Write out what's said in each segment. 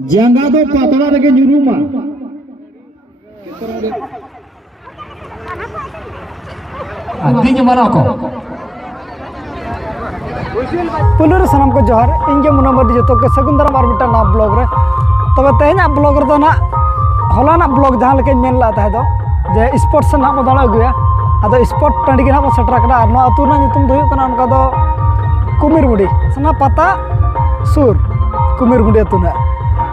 जंगा तो पतला देखे जुरुमा आदि जमाना को पुलर सनम को जोहार इंगे मुनामदी जो के सगुंदरा मारबिटा ना ब्लॉग रे तबे तेना ब्लॉग रे दो ना होला ना ब्लॉग जहां लेके मेन ला था दो जे स्पोर्ट्स ना को दाड़ा गया आदो स्पोर्ट टंडी के ना को सेटर करा नो अतु ना नितुम दो कना उनका दो कुमिरगुड़ी सना पता सुर कुमिरगुड़ी अतु ना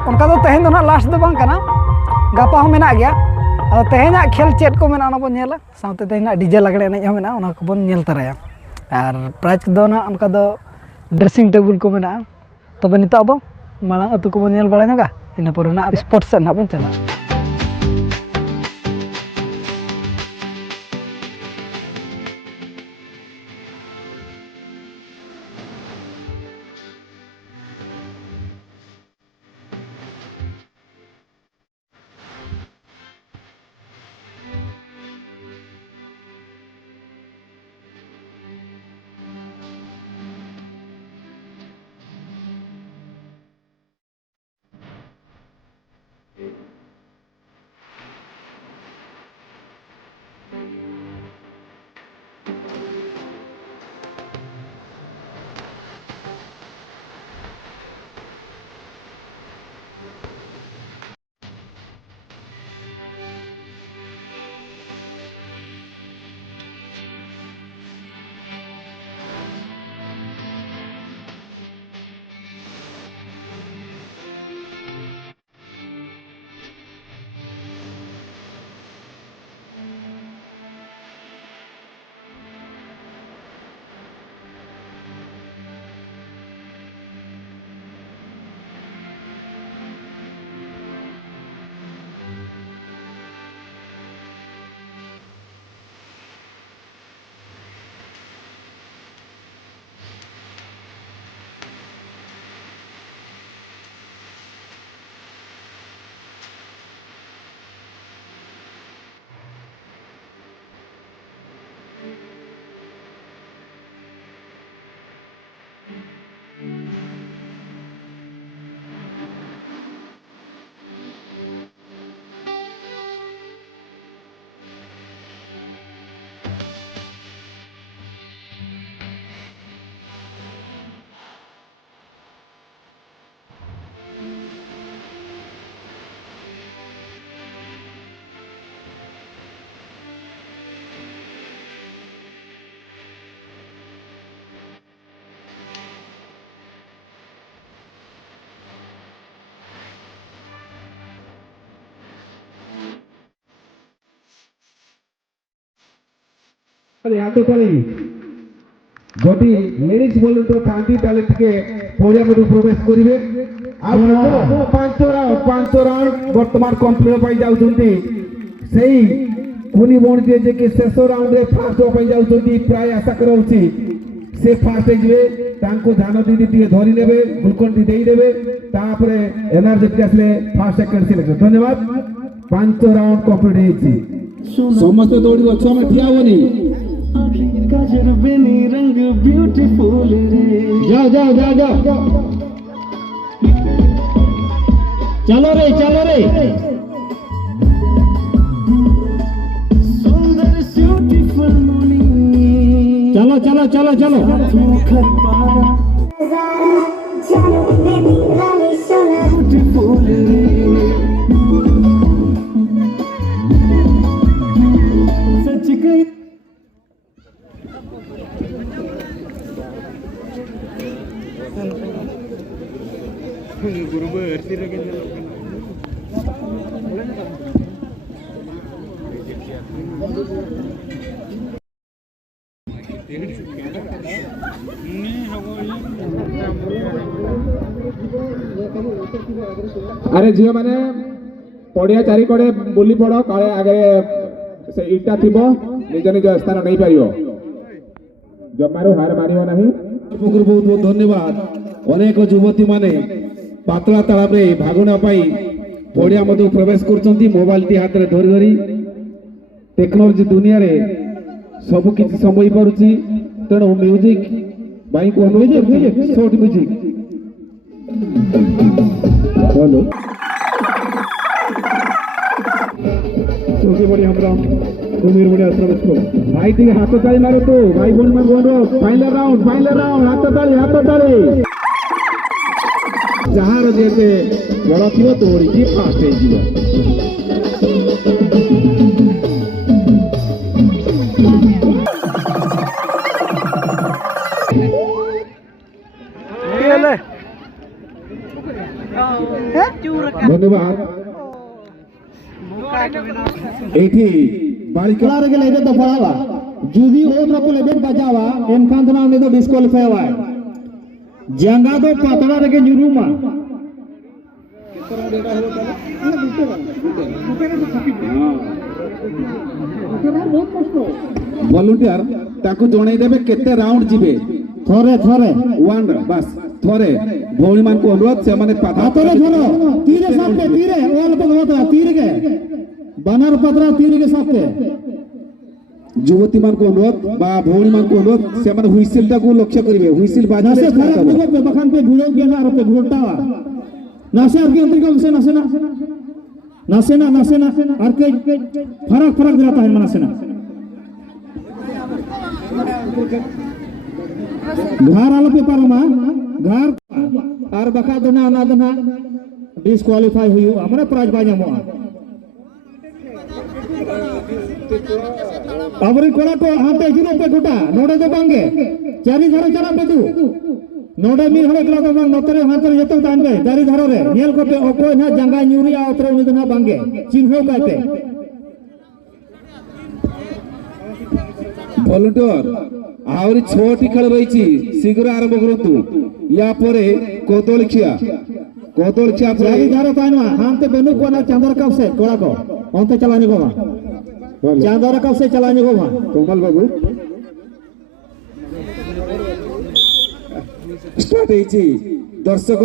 उनका दो तहेन दो ना लास्ट दो बांग कना गापा हम मेना गया आदो तहेना खेल चेट को मेना ना बो नेला साथे तहेना डीजे लगड़े एने हम मेना उना को बन नेल तराया और प्राइज दो ना उनका दो ड्रेसिंग टेबल को मेना तबे नितो अब माला अतु को बन नेल बड़ा नगा इन पर ना स्पोर्ट्स ना बन चला यहाँ तो चलेगी गोटी लेडीज बोले तो थांती टैलेंट के पड़िया में प्रवेश करिवे पांच राउंड वर्तमान कंप्लीट पाई जाउछंती सेही कोनी बोन दिए जे के शेष राउंड रे फास्ट हो पाई जाउछंती प्राय आशा करउछि से फास्ट जिवे तांको ध्यान दीदी दिए धरि नेबे ग्लूकोन दी देई देबे तापरे एनर्जी आसले फास्ट सेकंड सिलेक्शन धन्यवाद 5 राउंड कंप्लीट हेछि समस्त दौड़ी अच्छा में ठिया होनी गाजर बेनी रंग ब्यूटीफुल रे जाओ जाओ जाओ जाओ चलो रे सुंदर ब्यूटीफुल मॉर्निंग चलो चलो चलो चलो ब्यूटीफुल रे सच कही अरे झील मैंने पड़िया चारिकड़े बुली पड़ काले आगे से इटा थी निज निज स्थान नहीं पार जमारू हार मारियो नहीं बहुत बहुत धन्यवाद अनेक युवती माने पातला तालाब रे भागुना पाई पड़िया मधु प्रवेश करछंती मोबाइल टी हाथ रे धरी धरी टेक्नोलॉजी दुनिया रे सब किछि संभव परुछि तेणु म्यूजिक बाई को अनुरोध शॉर्ट म्यूजिक बोलो सोगी बड़ी हमरा कुमीर बड़ी आश्रम स्कूल भाई टिके हाथ ताली मारो तो भाई बोन में बोलो फाइनल राउंड हाथ ताली जहां जेते बड़ा थियो तोड़ी की फास्ट है जीवा धन्यवाद एठी बालिका रे लेबे तो पड़ावा जुदी ओद्र को लेबे बजावा एनखान दना ने तो डिस्क्वालीफाई हुआ जंगा दो पातला रे के जुरुमा वॉलंटियर ताको जणै देबे केते राउंड जिबे थरे वन बस थरे भौणी मान को अनुरोध से माने हाथरे धरो तीरे साथे तीरे ओल पे होता तीर के बानर पतरा तीर के साथे युवती मान को अनुरोध बा भौणी मान को अनुरोध से माने हुइसिल ता को लक्ष्य करिवे हुइसिल बाजा से खराब पे बखान पे भिड़ो के ना पे घोटावा नासे आर के अंतर से नासे ना आर के फरक दिलाता है नासे ना घर आलो पेपर में घर और बका दना डिस्क्वालीफाई हुई हमने प्राइज बाजा मोआ अबरी कोड़ा को हाथे जिरो पे गुटा नोडे दो बांगे चारी धरो चला पे तू नोडे मी हले कला तो बांग नोतरे हाथे जतो दान गए चारी धरो रे नेल को पे ओको ना जंगा न्यूरिया ओतरे उनी दना बांगे चिन्हो काते वॉलंटियर आवरी छोटी खेल रही शीघ्र आरंभ करंतु या परे कोतोलखिया चारी धारो पाइनवा हांते बेनु कोना चांदर कब से कोड़ा को ओंते चलाने को चांदर कब से चलाने को कोमल बाबू स्टार्ट हेची दर्शक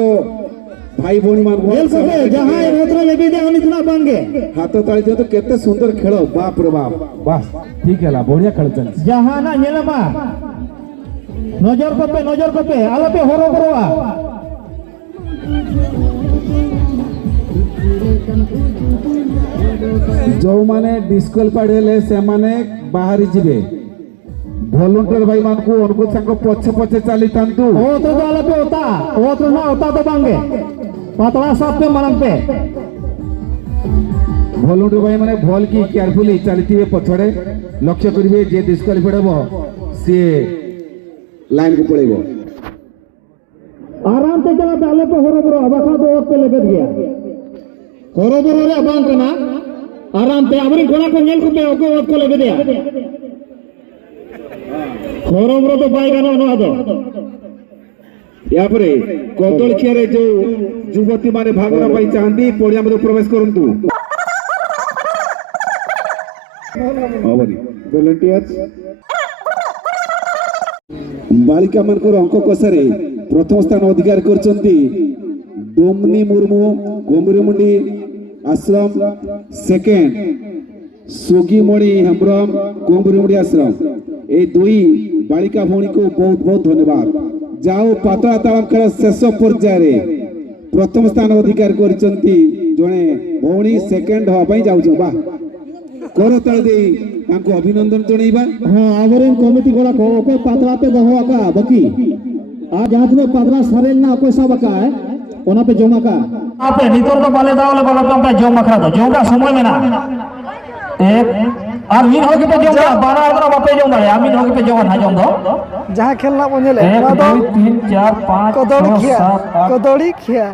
भाई भौणी मान खेल सके जहां ओतरा लेबे दे अनितना बांगे हाथ ताली दे तो केते सुंदर खेलो बाप रे बाप बस ठीक हैला बढ़िया खेल चल जहां ना नेलमा नजर को पे आलो पे होरो करवा जो माने डिस्क्वालीफाइड हेले से माने बाहरी जिबे वॉलंटियर भाई मान को उनको संग पछे चली तंतु ओ तो आलो पे होता तो बांगे पतला साथ पे मनम पे वॉलंटियर भाई माने भल की केयरफुली चलती पछड़े लक्ष्य करिवे जे डिस्क्वालीफाइड हो से लाइन को पड़ेगो आराम से चला पहले पे होरो अबखा दो पे लेके गया होरो रे बांग ना आराम से अबरी घोड़ा को नेल को पे ओको को लेके दिया होरो तो पाएगा ना दो या परे कोतोलखिया रे जो युवती माने भागना पाई चाहती पड़िया में प्रवेश करंतु अवरी वॉलंटियर्स बालिका मानकर अंक कषारे प्रथम स्थान अधिकार करचंती डोमनी मुर्मू गोमरीमुंडी आश्रम सेकेंड सोगीमणि हेम्ब्रम गोमरीमुंडी आश्रम ए दुई बालिका भौणी को बहुत बहुत धन्यवाद जाओ पातला तालम खेल शेष पर्याय प्रथम स्थान अधिकार करचंती जणे भौणी सेकेंड हवा पई जाउछ बा कर तळ देई तांको अभिनंदन जणैबा हां आवरेन कमिटी गोला को ओके पातला पे दहो का बकी आ जहां तने पातला सरेल ना कोई सब का है ओना पे जमा का आपे नितर तो बाले दावले बाला पे जमा खरा दो जोगा समय में ना एक और मीन होके पे जमा 12 अदरा बापे जमा है आमीन होके पे जमा ना जम दो जहां खेलना बनेले 1 2 3 4 5 कोदोड़ी खिया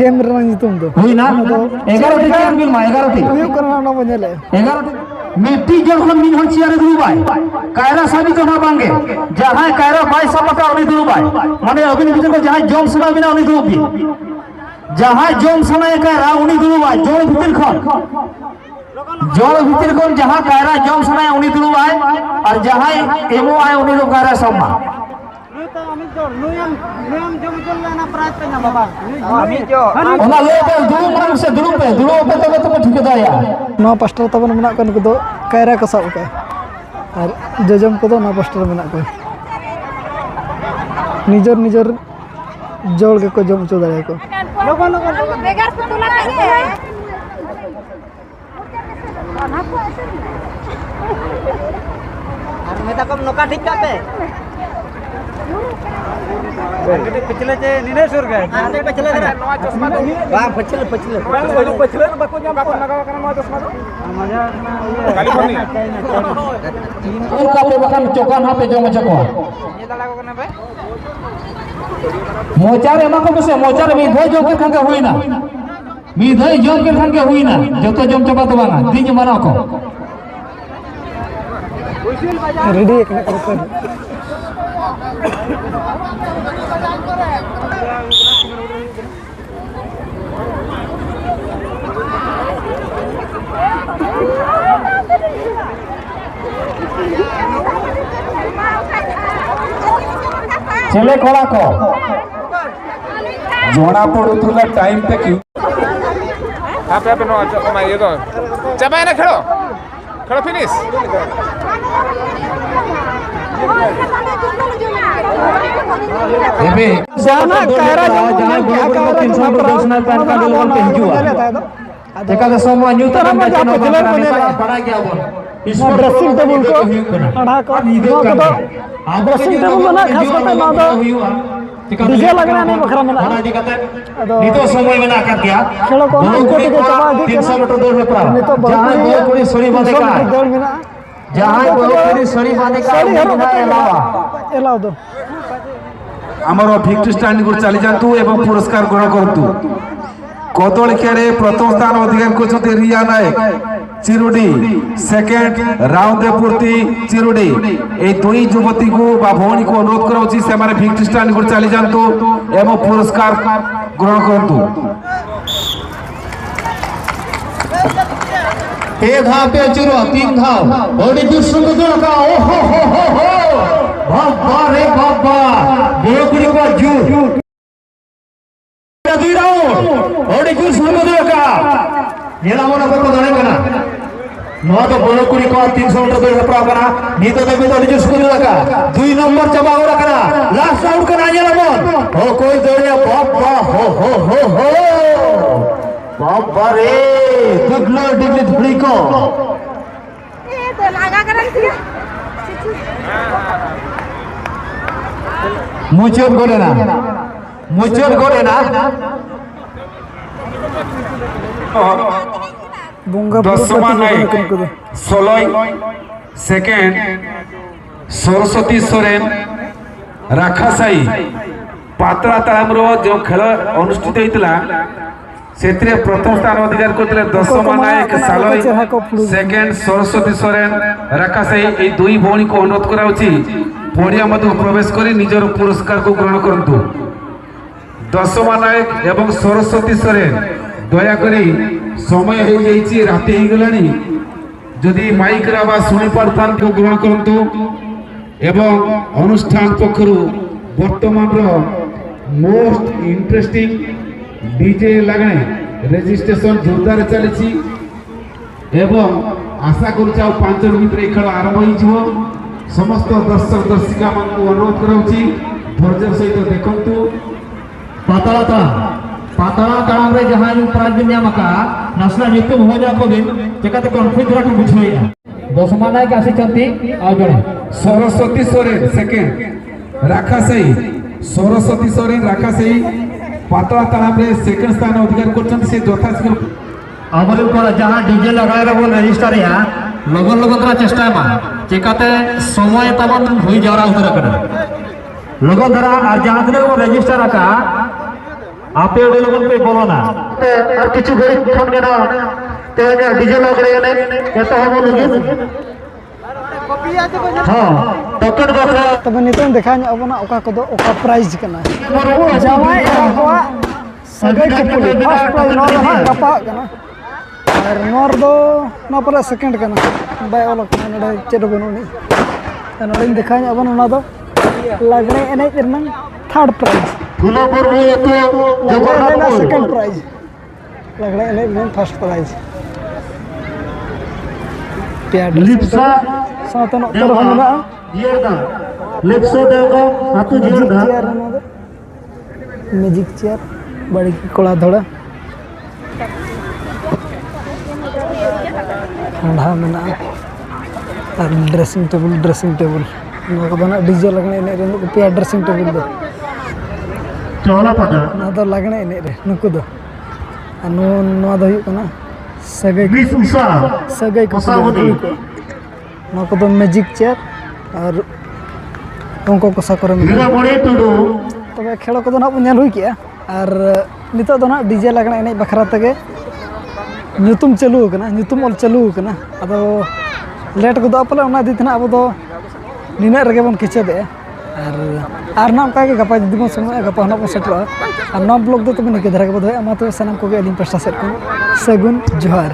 गेम रन तुम दो हुई ना 11 टी गेम बिल मा 11 टी हुई करना ना बनेले 11 मिट्टी जब हम मिन होची अरे दुबाई कायरा साबी तो ना बांगे जहां कायरा 22 सबका उनी दुबाई माने अभिन भीतर को जहां जोम सुना बिना उनी दुबी जहां जोम समय कायरा उनी दुबाई जोम भीतर कोन जहां कायरा जोम समय उनी दुबाई और जहां एमो आए उनी लोग कायरा सम्मा नियम जम चल ना प्राइस पे ना बाबा अभी जो ओना ले पे दुरु मन से दुरु पे तो ठीक है यार नो पास्टर तबन मना कन को कायरा को सब का और जजम को ना पास्टर मना को निजर जोड़ के को जम चो दारे को बेगार को तुला कैसे है और मैं तो कम नौका ठीक करते पिछले जे नीने सुर गए आने पिछले रे नवा चश्मा दो वाह पिछले पिछले बको जम को लगाव करन नवा चश्मा दो मजा कैलिफोर्निया और कापे बखान चोकान हाते जम चको ये लागो करना बे मोचार एमा को बसे मोचार मी धोय जो खान के हुई ना मी धोय जो खान के हुई ना जतो जम चबा तो बाना दिन माना को रेडी एक ना करते चले कोला को जोड़ा पड़ुला टाइम पे क्यों आपे आपे नो अच्छा ये तो चबाय ना खेलो खेलो फिनिश एबे जाना कायरा जहां बड़ 300 प्रोफेशनल पैन का लोन पेंजुआ तेका के समय न्यूतर में जानो बड़ा गया बोल इसमें ड्रेसिंग टेबल को पढ़ा को ड्रेसिंग टेबल बना खास करते ना तो डीजे लगना नहीं बखरा में नितो समय में ना कर गया खेलो को के चबा 300 मीटर दौड़ में पड़ा जहां बहुत बड़ी सड़ी बांधे का दौड़ में ना जहां बहुत बड़ी सड़ी बांधे का एलाओ दो आमर भिक्ट्री स्टैंड को चली जातु एवं पुरस्कार ग्रहण करतु कदलिखिया रे प्रथम स्थान अधिकार करछते रिया नायक चिरुडी सेकेंड राउंडेपूर्ति चिरुडी ए दुई युवती को बा भौणी को अनुरोध कराउछि से माने भिक्ट्री स्टैंड को चली जातु एवं पुरस्कार ग्रहण करतु एक घाव पे चुरो 3 घाव बड़ी दुष्सुंदर का ओ हो बाबा रे बाबा गोकुड़ी को जू नदी राव बड़ी दुष्सुंदर का येला मोना को दणे कना नो तो गोकुड़ी को 300 मीटर दौड़ प्राव कना नी तो देबे तो दुष्सुंदर का 2 नंबर चबा हो कना लास्ट आउट कना येला मन हो कोई दौड़िया बाबा हो बाबा रे दुगलो डिगली धुड़ी को ये तो लगा करन थी मुचोर करे ना बुंगा 16 सेकेंड सरस्वती सोरेन राखासाई पातला तालमरो जो खेल अनुष्ठित होइतला सेत्रे प्रथम स्थान अधिकार करथिले दशमा नायक सालय सेकेंड सरस्वती सोरेन राखासाई ए दुई भौणी को अनुरोध कराउछि पड़िया मध्य प्रवेश करी निजर पुरस्कार को ग्रहण करतु दशमा नायक एवं सरस्वती सोरेन दयाकरी समय हो जाइए राति हो गलानी जदि माइक रा बा सुनी पारथान को ग्रहण करतु एवं अनुष्ठान पक्षरु वर्तमान रो मोस्ट इंटरेस्टिंग डीजे लगने रजिस्ट्रेशन जोरदार चली एवं आशा करूँ 5 मिनट भितर खेल आरंभ हो समस्त दर्शक दर्शिका मान अनुरोध कराउछि धैर्य सहित देखंतु पातला तालाम रे जहां प्राइज दिन यामका नसला नित्यम हो जा को दिन जेकाते कॉन्फिडेंस रख बुझोया दशमा नायक आसी चंती आ जणे सरस्वती सोरेन सेकेंड राखासई सरस्वती सोरेन राखासई पातला तालाम रे सेकेंड स्थान अधिकार करछन से यथाशीघ्र अमर को जहां डीजे लगाए रे बोल रजिस्टर या लगन लगन चेष्टा मा जेकाते समय तमन हुई जारा उतर करे लगन धरा और जहां तक वो रजिस्टर रखा आपे ओडे लगन पे बोलो ना और किछु घड़ी फोन के ना ते डीजे लग रे ने ये तो हम लोग हां टोकन को तब नितन देखाኝ अबना ओका को दो ओका प्राइज कना जावाय को सगै के पुली फर्स्ट प्राइज नो ना गपा कना और नोर दो ना पर सेकंड कना बाय ओलक नडे चेड बनुनी नडे देखाኝ अबन ना दो लगने एने इरनन थर्ड प्राइज फुलपुर में तो जगन्नाथ सेकंड प्राइज लगने एने इरनन फर्स्ट प्राइज प्याड लिप्सा सातन उत्तर हमना जियरदा लिप्सा देगा हाथु जियरदा मैजिक चेयर बड़ी कोड़ा धोड़ा ठंडा में ड्रेसिंग टेबल डीजे लगने पे ड्रेसिंग टेबल दो चौला पता ना तो लगने रे नुकु दो सगई मिस उषा सगई को मैजिक चेयर और उनको को साकर में हीरा बड़े टुडू तबे खेल को ना बन हुई किया और नितो दो ना डीजे लगने एने बखरा तगे ᱧᱩᱛᱩᱢ ᱪᱟᱹᱞᱩ ᱟᱠᱟᱱᱟ ᱧᱩᱛᱩᱢ ᱚᱞ ᱪᱟᱹᱞᱩ ᱟᱠᱟᱱᱟ ᱟᱫᱚ ᱞᱮᱴ ᱜᱚᱫᱚᱜ ᱯᱟᱞᱮ ᱚᱱᱟ ᱤᱫᱤ ᱛᱮ ᱟᱵᱚ ᱫᱚ ᱱᱤᱱᱟᱹᱜ ᱨᱮᱜᱮ ᱵᱚᱱ ᱠᱮᱪᱮᱫᱮᱜᱼᱟ ᱟᱨ ᱱᱟ ᱚᱱᱠᱟ ᱜᱮ ᱜᱟᱯᱟ ᱡᱩᱫᱤ ᱵᱚᱱ ᱥᱚᱢᱚᱭᱚᱜᱼᱟ ᱜᱟᱯᱟ ᱦᱟᱸᱜ ᱵᱚᱱ ᱥᱮᱴᱮᱨᱚᱜᱼᱟ ᱟᱨ ᱱᱚᱣᱟ ᱵᱞᱚᱜ ᱫᱚ ᱛᱚᱵᱮ ᱱᱤᱝᱠᱟᱹ ᱫᱷᱟᱨᱟ ᱜᱮᱵᱚ ᱫᱚᱦᱚᱭᱟ ᱢᱟ ᱛᱚᱵᱮ ᱥᱟᱱᱟᱢ ᱠᱚᱜᱮ ᱟᱹᱞᱤᱧ ᱯᱟᱥᱴᱟ ᱥᱮᱫ ᱠᱷᱚᱱ ᱥᱟᱹᱜᱩᱱ ᱡᱚᱦᱟᱨ